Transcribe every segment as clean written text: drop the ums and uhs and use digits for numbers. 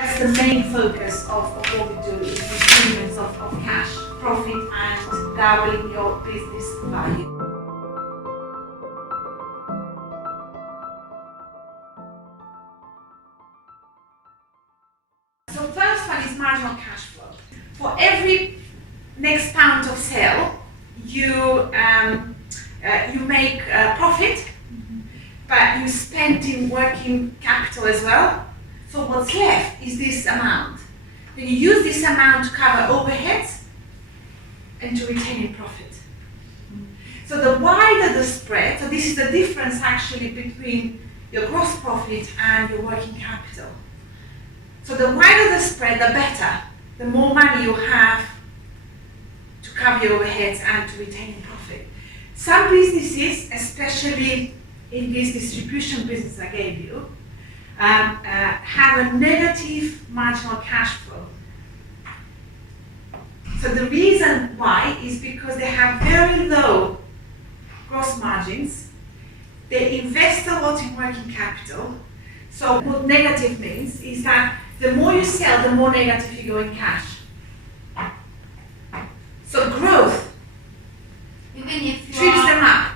That's the main focus of what we do is improvements of cash, profit, and doubling your business value. So first one is marginal cash flow. For every next pound of sale, you make a profit, but you spend in working capital as well. So what's left is this amount. Then you use this amount to cover overheads and to retain your profit. So the wider the spread, so this is the difference actually between your gross profit and your working capital. So the wider the spread, the better. The more money you have to cover your overheads and to retain your profit. Some businesses, especially in this distribution business I gave you, have a negative marginal cash flow. So the reason why is because they have very low gross margins, they invest a lot in working capital. So what negative means is that the more you sell, the more negative you go in cash. So growth Even if you trips are, them up.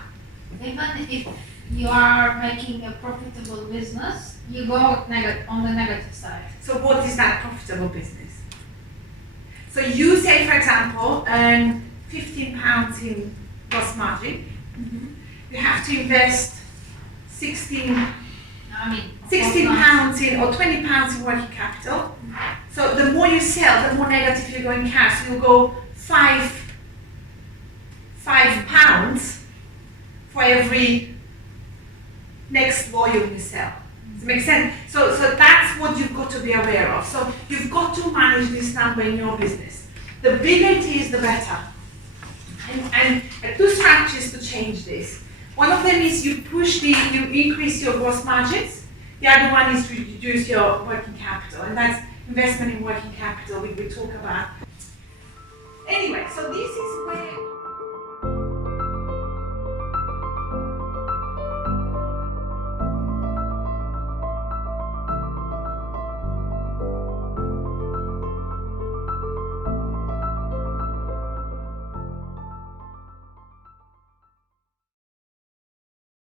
even if you are making a profitable business, you go on the negative side. So what is that profitable business? So you say, for example, earn £15 in gross margin. You have to invest 16 pounds in or 20 pounds in working capital. So the more you sell, the more negative you go in cash. So you'll go £5 for every next volume you sell. Does it make sense? So that's what you've got to be aware of. So you've got to manage this number in your business. The bigger it is, the better. And two strategies to change this. One of them is you increase your gross margins. The other one is to reduce your working capital, and that's investment in working capital we talk about